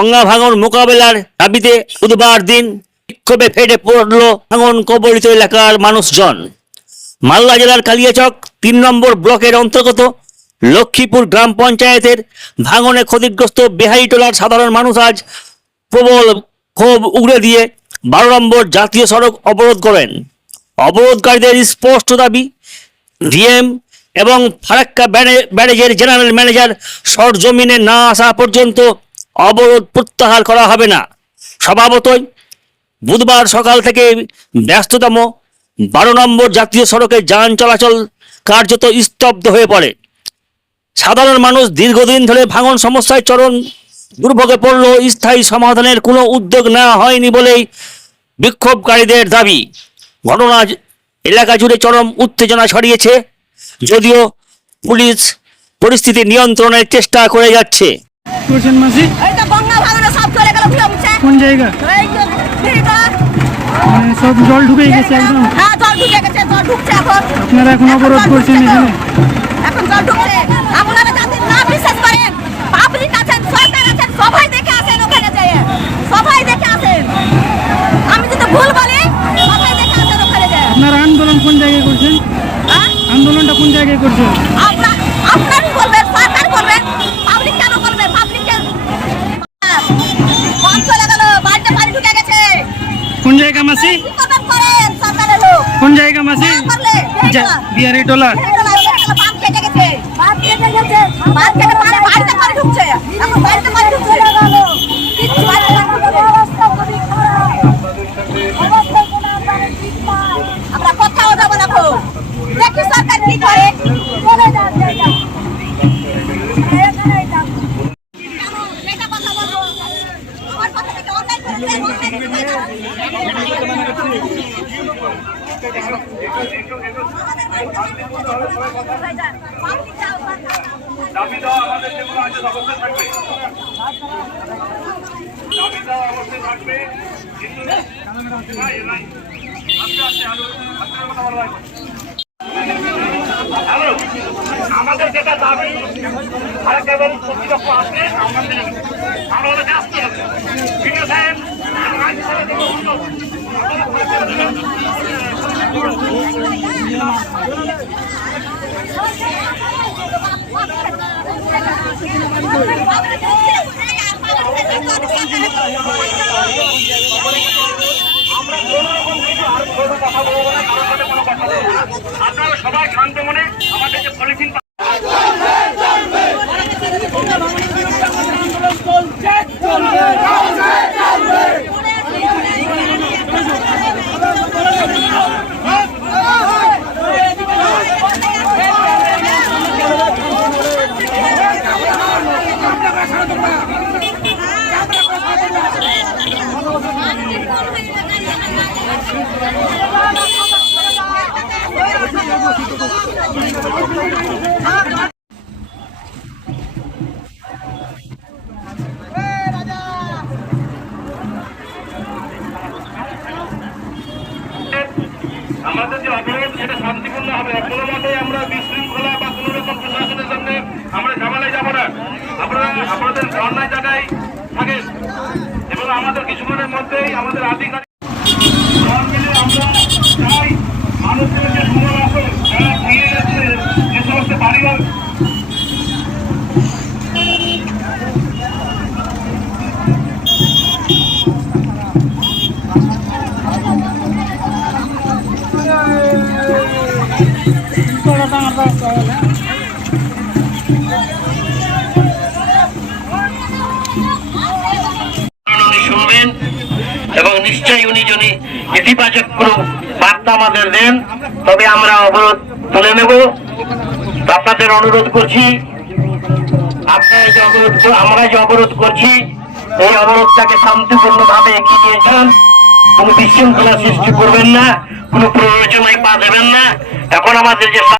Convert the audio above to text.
গঙ্গা ভাঙন মোকাবেলার দাবিতে বুধবার দিন বিক্ষোভে ফেটে পড়ল ভাঙন কবলিত এলাকার মানুষজন। মালদা জেলার কালিয়াচক তিন নম্বর ব্লকের অন্তর্গত লক্ষ্মীপুর গ্রাম পঞ্চায়েতের ভাঙনে ক্ষতিগ্রস্ত বেহাইটোলার সাধারণ মানুষ আজ প্রবল ক্ষোভ উগড়ে দিয়ে বারো নম্বর জাতীয় সড়ক অবরোধ করেন। অবরোধকারীদের স্পষ্ট দাবি, ডিএম এবং ফারাক্কা ব্যারে- ব্যারেজের জেনারেল ম্যানেজার সরজমিনে না আসা পর্যন্ত অবরোধ প্রত্যাহার করা হবে না। স্বভাবতই বুধবার সকাল থেকে ব্যস্ততম বারো নম্বর জাতীয় সড়কে যান চলাচল কার্যত স্তব্ধ হয়ে পড়ে। সাধারণ মানুষ দীর্ঘদিন ধরে ভাঙন সমস্যায় চরম দুর্ভোগে পড়লেও স্থায়ী সমাধানের কোনো উদ্যোগ নেওয়া হয়নি বলেই বিক্ষোভকারীদের দাবি। ঘটনা এলাকা জুড়ে চরম উত্তেজনা ছড়িয়েছে, যদিও পুলিশ পরিস্থিতি নিয়ন্ত্রণের চেষ্টা করে যাচ্ছে। করছেন মাসি? কোন জায়গা? মানে সব জল ঢুকে গেছে একদম। হ্যাঁ আপনারা এখন অবরোধ করছেন এখানে? এখন জল ঢুকছে। আপনারা যাতে না বিশ্বাস করেন পাবলিক আছেন সরকার আছেন সবাই দেখে আসেন ওখানে যেয়ে। সবাই দেখে আসেন। আমি যদি ভুল বলি সবাই দেখে আসেন ওখানে যেয়ে। আপনারা আন্দোলন কোন জায়গায় করছেন? হ্যাঁ? আন্দোলনটা কোন জায়গায় করছেন? আপনার আপনারই কোন জায়গা মাসি? কোন জায়গা মাসি? বিহারি টোলা। আমরা কোথাও যাব না দেখি সরকার কি করে। চলে যান এটা কথা বলব আমার কথা থেকে অন্যায় করেছে অন্যায় আমাদের আছে থাকবে দাবি হ্যালো আমাদের যেটা কর্তৃপক্ষ আসবে আমাদের আমরা ওদের আসতে হবে আপনারা সবাই শান্ত মনে আমাদের আমাদের যে অবরোধ সেটা শান্তিপূর্ণ হবে। কোনো মতেই আমরা বিশৃঙ্খলা বা কোনো রকম প্রশাসনের সঙ্গে আমরা ঝামেলায় যাব না। আপনারা আপনাদের অন্যায় জায়গায় থাকেন এবং আমাদের কিছুক্ষণের মধ্যেই আমাদের আধিকারিক আমরা চাই মানুষের যে শুনবেন এবং নিশ্চয়ই উনি যদি ইতিবাচক কোনো বার্তা আমাদের দেন, তবে আমরা অবরোধ তুলে নেব। আপনাদের অনুরোধ করছি যে অবরোধ আমরা যে অবরোধ করছি, এই অবরোধটাকে শান্তিপূর্ণ ভাবে এগিয়ে নিয়ে যান। কোনো বিশৃঙ্খলা সৃষ্টি করবেন না, কোন প্রয়োজনে পা দেবেন না। এখন আমাদের যে